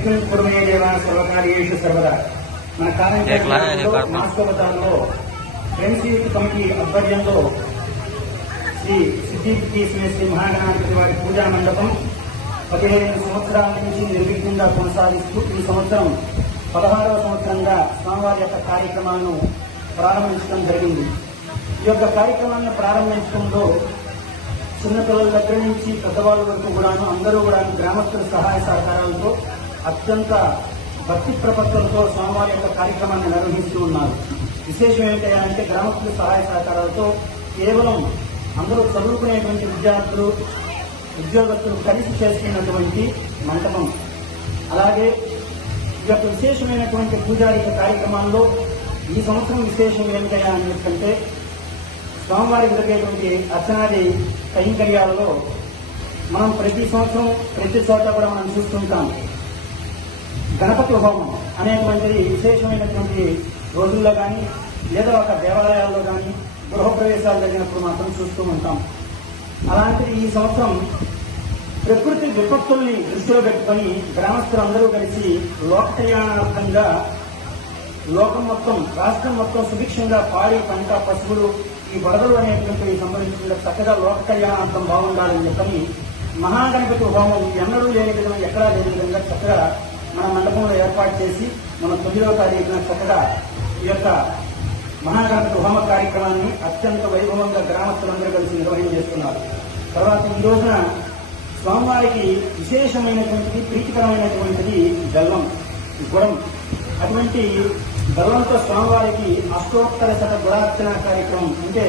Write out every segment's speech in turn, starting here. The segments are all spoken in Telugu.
యత్నం కుర్మేదేవ సర్వకార్యేషు సర్వదా. మన మాస్కోబతాల్లో ఫ్రెండ్స్ యూత్ కమిటీ ఆధ్వర్యంలో శ్రీ సిద్ధి శ్రీ మహాగణాధిపతి వారి పూజా మండపం పదిహేను సంవత్సరాల నుంచి నిర్విఘ్నంగా కొనసాగిస్తూ ఈ సంవత్సరం పదహారవ సంవత్సరంగా స్వామివారి యొక్క కార్యక్రమాలను ప్రారంభించడం జరిగింది. ఈ యొక్క కార్యక్రమాలను ప్రారంభించడంలో చిన్నపిల్లల దగ్గర నుంచి పెద్దవాళ్ళ వరకు కూడాను అందరూ కూడా గ్రామస్తుల సహాయ సహకారాలతో అత్యంత భక్తి ప్రపత్తులతో స్వామివారి యొక్క కార్యక్రమాన్ని నిర్వహిస్తూ ఉన్నారు. విశేషం ఏంటంటే గ్రామస్తుల సహాయ సహకారాలతో కేవలం అందరూ చదువుకునేటువంటి విద్యార్థులు ఉద్యోగస్తులు కలిసి చేస్తున్నటువంటి మంటపం. అలాగే ఈ యొక్క విశేషమైనటువంటి పూజారిక కార్యక్రమాల్లో ఈ సంవత్సరం విశేషం ఏమిటయా అని చెప్పంటే స్వామివారికి జరిగేటువంటి అర్చనాది కైంకర్యాలలో మనం ప్రతి సంవత్సరం ప్రతి చోట కూడా మనం చూస్తుంటాం. గణపతి హోమం అనేటువంటిది విశేషమైనటువంటి రోజుల్లో కానీ లేదా ఒక దేవాలయాల్లో కానీ గృహప్రవేశాలు జరిగినప్పుడు మాత్రం చూస్తూ ఉంటాం. అలాంటిది ఈ సంవత్సరం ప్రకృతి విపత్తుల్ని దృష్టిలో పెట్టుకొని గ్రామస్తులందరూ కలిసి లోకకళ్యాణార్థంగా లోకం మొత్తం రాష్ట్రం మొత్తం సుభిక్షంగా పాడి పంట పశువులు ఈ వరదలు అనేటువంటి సంబంధించిన చక్కగా లోక కళ్యాణార్థం బాగుండాలని చెప్పని మహాగణపతి హోమం ఎన్నడూ లేని విధంగా ఎక్కడా లేని విధంగా చక్కగా మన మండపంలో ఏర్పాటు చేసి మన తొమ్మిదవ తారీఖున చక్కగా ఈ యొక్క మహాగణపతి హోమ కార్యక్రమాన్ని అత్యంత వైభవంగా గ్రామస్తులందరూ కలిసి నిర్వహణ చేస్తున్నారు. తర్వాత ఈ రోజున స్వామివారికి విశేషమైనటువంటిది ప్రీతికరమైనటువంటిది బెల్లం గుడం. అటువంటి బెల్లంతో స్వామివారికి అష్టోత్తర శత గుడార్చన కార్యక్రమం అంటే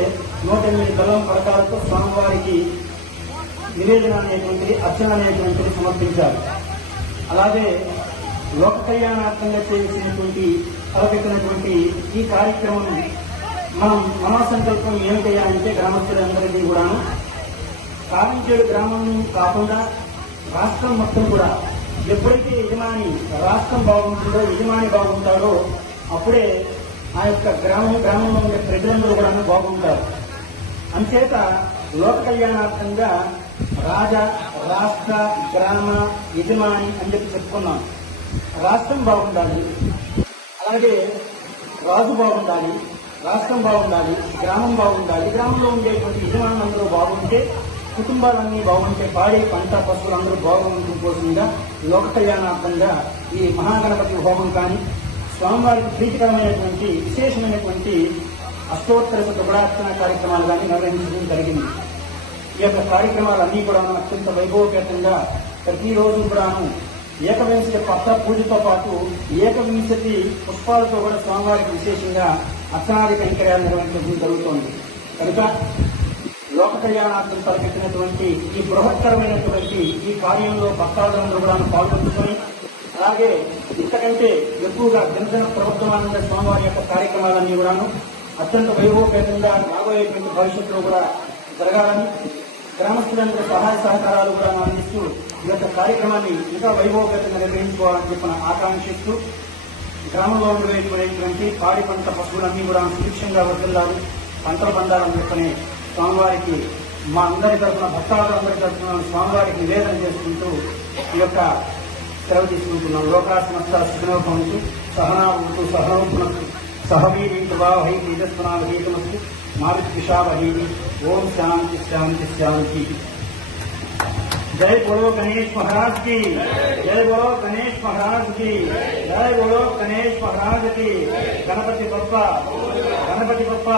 నూట ఎనిమిది బెల్లం పథకాలతో స్వామివారికి నివేదన అనేటువంటిది అర్చన అనేటువంటిది సమర్పించారు. అలాగే కళ్యాణార్థంగా చేసినటువంటి తలపెట్టినటువంటి ఈ కార్యక్రమం మనం మనోసంకల్పం ఏమిటయ్యా అంటే గ్రామస్తులందరికీ కూడాను. కారంచేడు గ్రామం కాకుండా రాష్ట్రం మొత్తం కూడా ఎప్పుడైతే యజమాని రాష్ట్రం బాగుంటుందో యజమాని బాగుంటాడో అప్పుడే ఆ యొక్క గ్రామం గ్రామంలో ఉండే ప్రజలందరూ కూడా బాగుంటారు. అంచేత లోక కళ్యాణార్థంగా రాజ రాష్ట్ర గ్రామ యజమాని అని చెప్పి చెప్పుకున్నాం. రాష్ట్రం బాగుండాలి. అలాగే రాజు బాగుండాలి రాష్ట్రం బాగుండాలి గ్రామం బాగుండాలి గ్రామంలో ఉండేటువంటి యజమానులందరూ బాగుంటే కుటుంబాలన్నీ బాగుంటే పాడే పంట పశువులందరూ బాగుండటం కోసంగా లోక కళ్యాణార్థంగా ఈ మహాగణపతి హోమం కానీ స్వామివారికి ప్రీతికరమైనటువంటి విశేషమైనటువంటి అష్టోత్తర గుడార్చన కార్యక్రమాలు కానీ నిర్వహించడం జరిగింది. ఈ యొక్క కార్యక్రమాలన్నీ కూడా అత్యంత వైభవపేతంగా ప్రతిరోజు కూడాను ఏకవింశతి పత్ర పూజతో పాటు ఏకవింశతి పుష్పాలతో కూడా స్వామివారికి విశేషంగా అర్చనాది కైంకర్యాలు నిర్వహించడం జరుగుతోంది. కనుక లోక కళ్యాణార్థం తలపెట్టినటువంటి ఈ బృహత్తరమైనటువంటి ఈ కార్యంలో భక్తాదులందరూ కూడా పాల్గొంటుకొని అలాగే ఇంతకంటే ఎక్కువగా దినదిన ప్రభుత్వానంద స్వామివారి యొక్క కార్యక్రమాలన్నీ కూడాను అత్యంత వైభవపేతంగా రాబోయేటువంటి భవిష్యత్తులో కూడా జరగాలని గ్రామస్తులందరూ సహాయ సహకారాలు కూడా అందిస్తూ ఈ యొక్క కార్యక్రమాన్ని ఇంకా వైభవగతంగా నిర్వహించుకోవాలని చెప్పిన ఆకాంక్షిస్తూ గ్రామంలో ఉండేటువంటి పాడి పంట పశువులన్నీ కూడా సుభిక్షంగా వదిలారు పంటలు పండాలని చెప్పని స్వామివారికి మా అందరి తరఫున భక్తాదులందరి తరఫున స్వామివారికి నివేదన చేసుకుంటూ ఈ యొక్క సెలవు తీసుకుంటున్నాం. లోకాసమస్త సుఖనోభవంతు సహనాభవంతు సహనోభునస్తు సహవీరింటు వాహై తేజస్వనాభీతమస్తు दिशा वही ओम शांति शांति शांति। जय बोलो गणेश महाराज की। जय बोलो गणेश महाराज की। जय बोलो गणेश महाराज की। गणपति पप्पा गणपति पप्पा